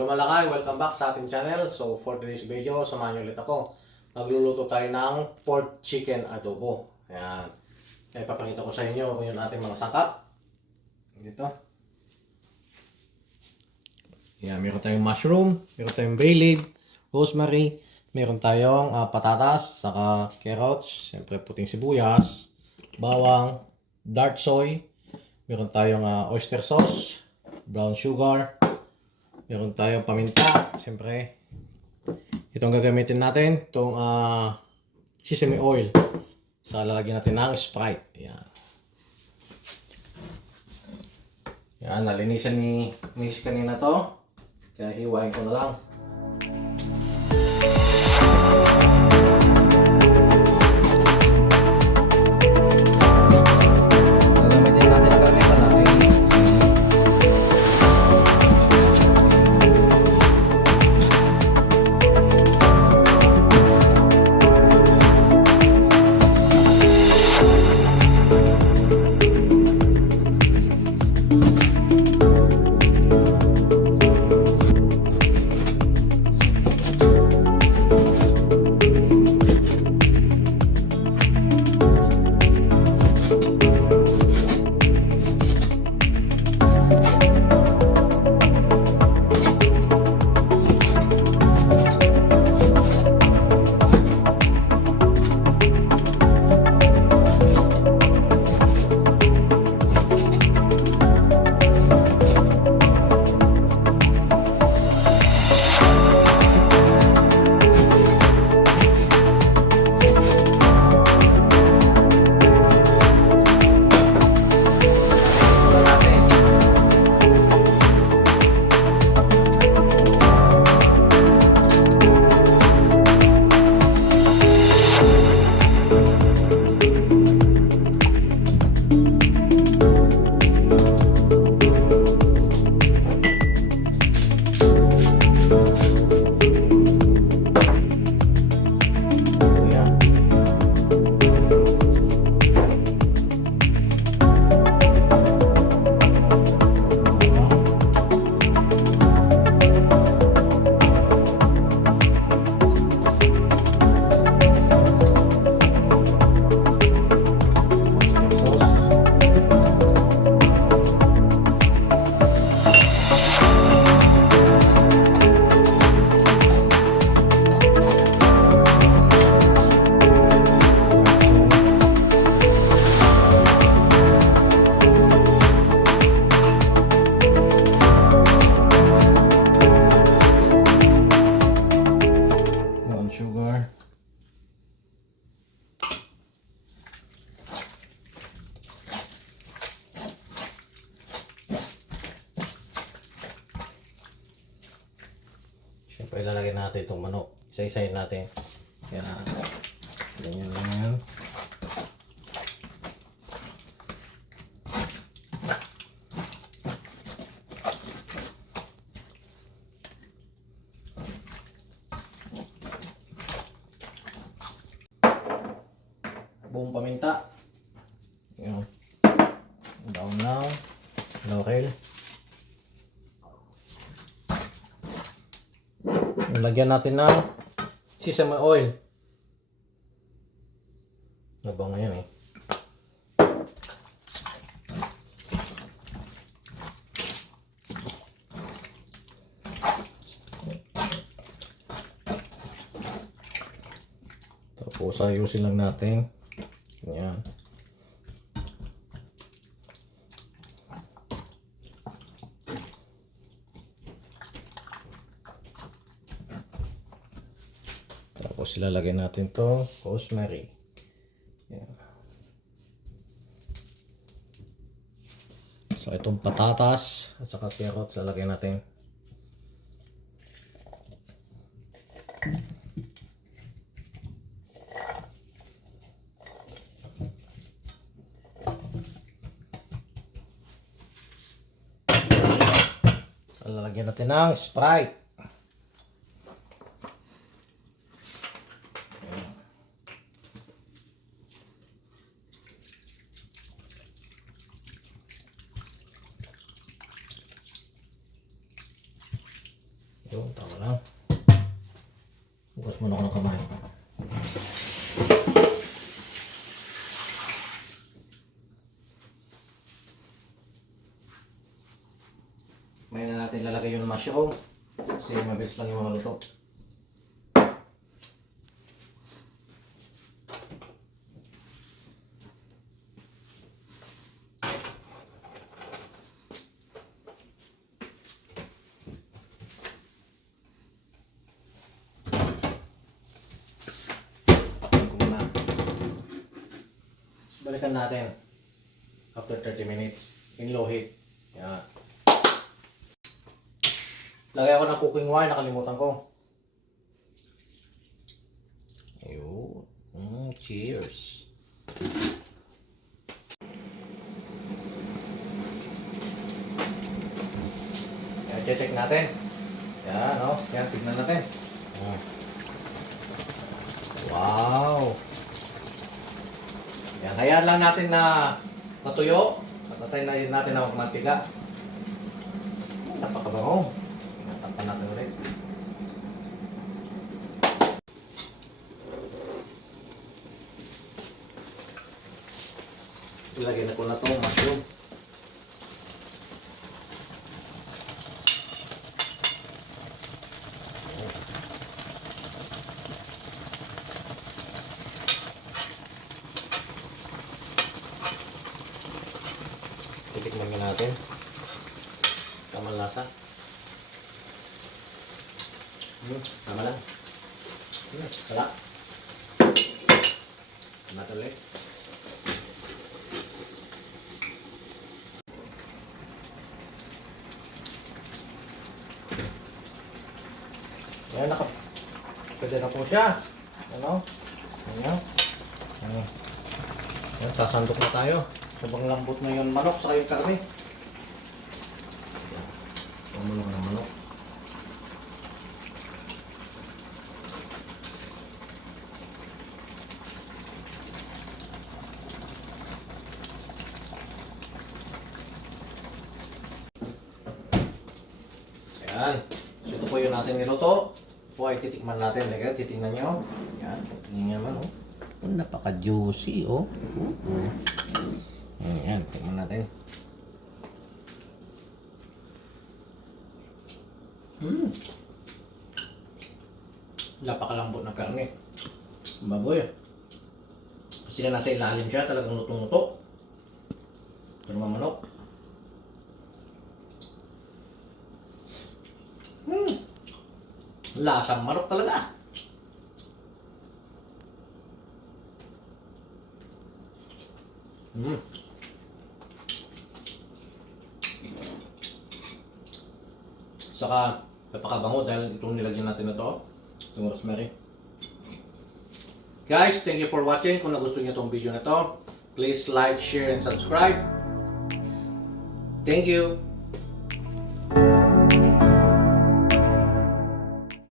Malakay, welcome back sa ating channel. So for today's video, samahan niyo ulit ako. Magluluto tayo ng pork chicken adobo. Ayan. Ipapakita ko sa inyo kung yung ating mga sangkap. Dito. Ayan, meron tayong mushroom, meron tayong bay leaf, rosemary, meron tayong patatas, saka carrots, siyempre puting sibuyas, bawang, dark soy, meron tayong oyster sauce, brown sugar, meron tayong paminta, siyempre. Itong gagamitin natin, itong sesame oil. Sa lalagyan natin ng Sprite. Ayan. Ayan, nalinisan ni Miss kanina to. Kaya hiwain ko na lang. Gagamitin natin ang gamit na ay sugar. Siyempre ilalagay natin itong manok. Isa-isayin natin. Yan. Ganyan lang yan. Buong paminta. Yun. Down lang. Laurel. Lagyan natin ng sesame oil. Nabango yan eh. Tapos ayusin lang natin. Yan. Tapos ilalagay natin to rosemary. Yan. So itong patatas at saka carrots lalagay natin. Lalagyan natin ng Sprite. Yun, tama lang. Bukas muna ako ng kamay. May na natin lalagay yung mushroom kasi mabilis lang yung mga luto. Balikan natin after 30 minutes in low heat. Yan. Lagay ako ng cooking wire, nakalimutan ko. Ayun. Cheers. Yan, check natin. Yan, oh. Yan, tignan natin. Wow. Yan, hayaan lang natin na matuyo. Patatay na natin na magmantiga. Napakabango. Tapan natin ulit. Ilagay na ko na itong mushroom. Titikman natin. Tama lasa. Tama lang. Wala. Natin ulit. Ayan, pwede na po siya. Ano? Ayan. Ayan. Ayan, sasandok na tayo. Sobrang lambot na yung manok sa yung karne. Pumulong ng manok. Ayan. So ito po yung natin niluto. Ito ay titikman natin. Lagay, titingnan nyo. Ayan. Tingnan naman, oh. Napaka-juicy, oh. Ayan, tingnan natin. Napakalambot ng karne. Baboy. Kasi na nasa ilalim siya, talagang lutong-luto. Ito naman manok. Lasang manok talaga. Saka napakabango dahil itong nilagyan natin na ito, itong rosemary. Guys, thank you for watching. Kung nagustuhan niyo itong video na ito, please like, share, and subscribe. Thank you.